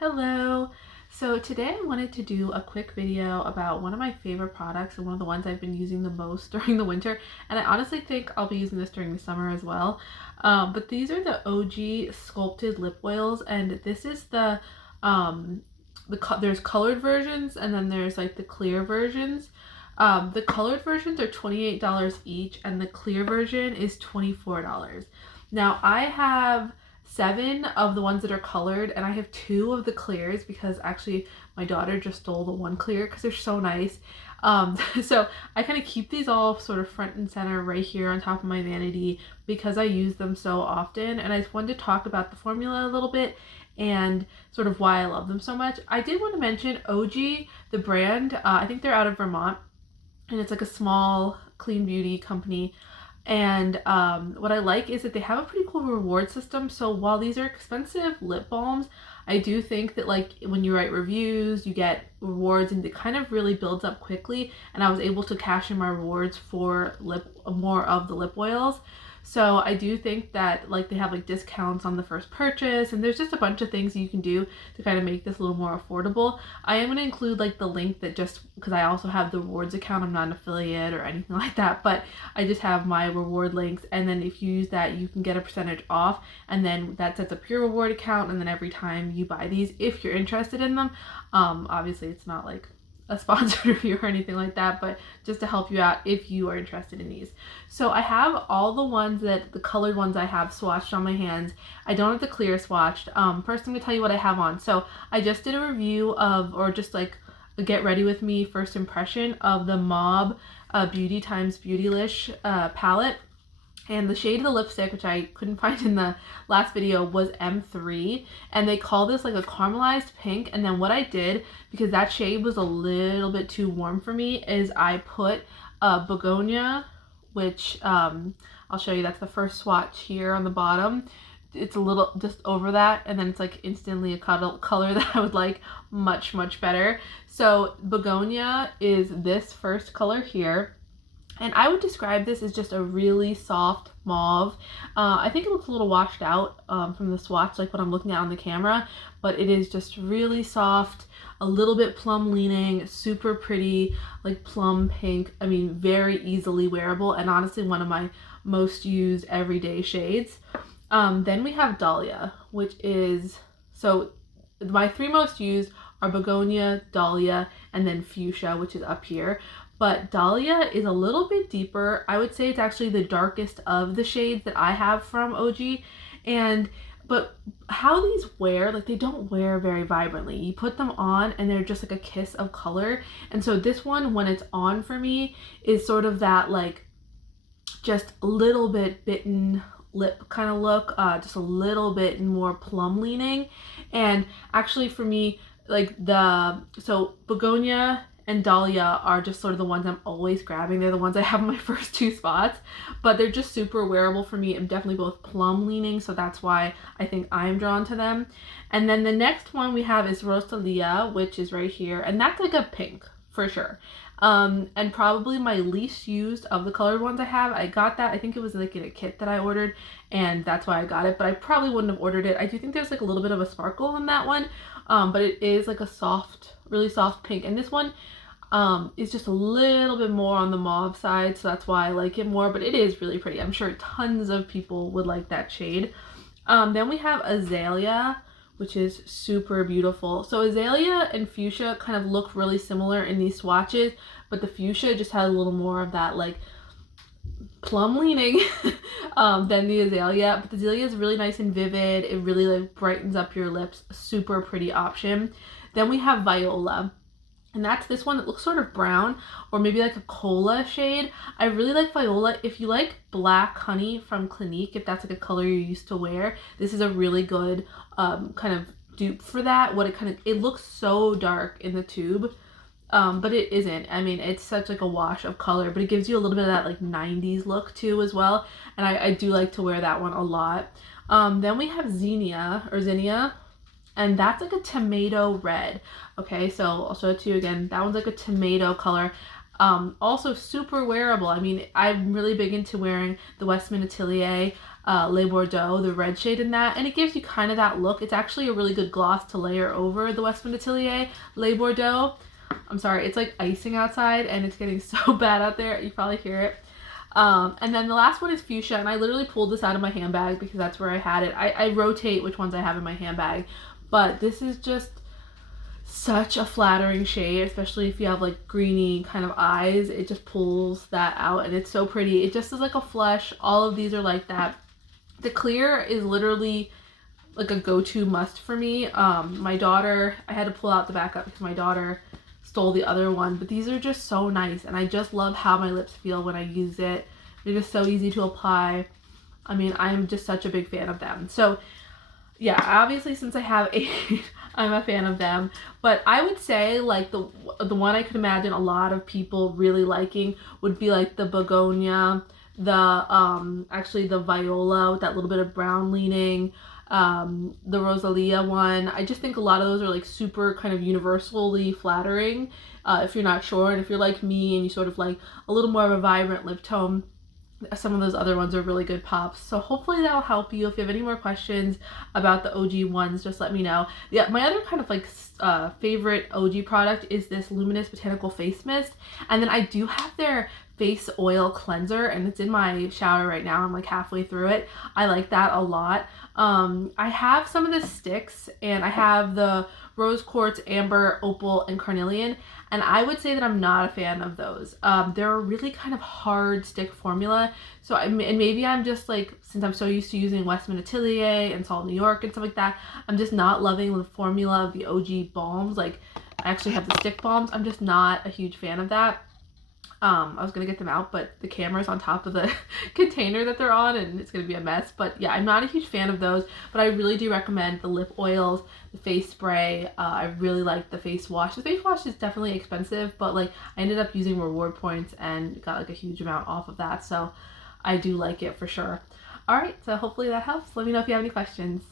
Hello! So today I wanted to do a quick video about one of my favorite products and one of the ones I've been using the most during the winter, and I honestly think I'll be using this during the summer as well. But these are the Ogee Sculpted Lip Oils, and this is there's colored versions and then there's like the clear versions. The colored versions are $28 each and the clear version is $24. Now I have 7 of the ones that are colored and I have 2 of the clears because actually my daughter just stole the one clear because they're so nice. So I kind of keep these all sort of front and center right here on top of my vanity because I use them so often, and I just wanted to talk about the formula a little bit and sort of why I love them so much. I did want to mention Ogee, the brand. I think they're out of Vermont and it's like a small clean beauty company. And what I like is that they have a pretty cool reward system. So while these are expensive lip balms, I do think that like when you write reviews, you get rewards and it kind of really builds up quickly. And I was able to cash in my rewards for more of the lip oils. So I do think that like they have like discounts on the first purchase, and there's just a bunch of things you can do to kind of make this a little more affordable. I am going to include like the link that just because I also have the rewards account. I'm not an affiliate or anything like that, but I just have my reward links, and then if you use that you can get a percentage off, and then that sets up your reward account, and then every time you buy these, if you're interested in them, obviously it's not like a sponsored review or anything like that, but just to help you out if you are interested in these. So I have all the colored ones I have swatched on my hands. I don't have the clear swatched. First I'm gonna tell you what I have on. So I just did a review of, or just like a get ready with me first impression of the Mauve Beauty times Beautylish palette. And the shade of the lipstick, which I couldn't find in the last video, was M3. And they call this like a caramelized pink. And then what I did, because that shade was a little bit too warm for me, is I put Begonia, which I'll show you. That's the first swatch here on the bottom. It's a little just over that, and then it's like instantly a color that I would like much, much better. So Begonia is this first color here. And I would describe this as just a really soft mauve. I think it looks a little washed out from the swatch, like what I'm looking at on the camera, but it is just really soft, a little bit plum leaning, super pretty, like plum pink. I mean, very easily wearable, and honestly one of my most used everyday shades. Then we have Dahlia, which is, so my 3 most used are Begonia, Dahlia, and then Fuchsia, which is up here. But Dahlia is a little bit deeper. I would say it's actually the darkest of the shades that I have from Ogee. But how these wear, like they don't wear very vibrantly. You put them on and they're just like a kiss of color. And so this one, when it's on for me, is sort of that like just a little bit bitten lip kind of look, just a little bit more plum leaning. And actually for me, like so Begonia and Dahlia are just sort of the ones I'm always grabbing. They're the ones I have in my first 2 spots, but they're just super wearable for me. I'm definitely both plum leaning, so that's why I think I'm drawn to them. And then the next one we have is Rosalia, which is right here, and that's like a pink for sure. And probably my least used of the colored ones I have. I got that, I think it was like in a kit that I ordered, and that's why I got it, but I probably wouldn't have ordered it. I do think there's like a little bit of a sparkle in that one, but it is like a soft, really soft pink. And this one is just a little bit more on the mauve side, so that's why I like it more, but it is really pretty. I'm sure tons of people would like that shade. Then we have Azalea, which is super beautiful. So Azalea and Fuchsia kind of look really similar in these swatches, but the Fuchsia just has a little more of that like plum leaning than the Azalea. But the Azalea is really nice and vivid. It really like brightens up your lips. Super pretty option. Then we have Viola. And that's this one that looks sort of brown, or maybe like a cola shade. I really like Viola. If you like Black Honey from Clinique, if that's like a color you used to wear, this is a really good kind of dupe for that. It looks so dark in the tube, but it isn't. I mean, it's such like a wash of color, but it gives you a little bit of that like 90s look too as well. And I do like to wear that one a lot. Then we have Zinnia. And that's like a tomato red. Okay, so I'll show it to you again. That one's like a tomato color. Also super wearable. I mean, I'm really big into wearing the Westman Atelier Le Bordeaux, the red shade in that, and it gives you kind of that look. It's actually a really good gloss to layer over the Westman Atelier Le Bordeaux. I'm sorry, it's like icing outside and it's getting so bad out there. You probably hear it. And then the last one is Fuchsia, and I literally pulled this out of my handbag because that's where I had it. I rotate which ones I have in my handbag, but this is just such a flattering shade, especially if you have like greeny kind of eyes. It just pulls that out and it's so pretty. It just is like a flush. All of these are like that. The clear is literally like a go-to must for me. My daughter, I had to pull out the backup because my daughter stole the other one, but these are just so nice and I just love how my lips feel when I use it. They're just so easy to apply. I mean, I'm just such a big fan of them. So yeah, obviously since I have 8, I'm a fan of them, but I would say like the one I could imagine a lot of people really liking would be like the Begonia, the actually the Viola with that little bit of brown leaning, the Rosalia one. I just think a lot of those are like super kind of universally flattering if you're not sure, and if you're like me and you sort of like a little more of a vibrant lip tone, some of those other ones are really good pops. So hopefully that'll help you. If you have any more questions about the Ogee ones, just let me know. Yeah, my other kind of like favorite Ogee product is this Luminous Botanical Face Mist, and then I do have their face oil cleanser, and it's in my shower right now. I'm like halfway through it. I like that a lot. I have some of the sticks, and I have the Rose Quartz, Amber, Opal, and Carnelian, and I would say that I'm not a fan of those. They're a really kind of hard stick formula, so and maybe I'm just like, since I'm so used to using Westman Atelier and Salt New York and stuff like that, I'm just not loving the formula of the Ogee balms. Like, I actually have the stick balms. I'm just not a huge fan of that. I was gonna get them out, but the camera's on top of the container that they're on and it's gonna be a mess. But yeah, I'm not a huge fan of those, but I really do recommend the lip oils, the face spray. I really like the face wash. The face wash is definitely expensive, but like I ended up using reward points and got like a huge amount off of that, so I do like it for sure. All right, so hopefully that helps. Let me know if you have any questions.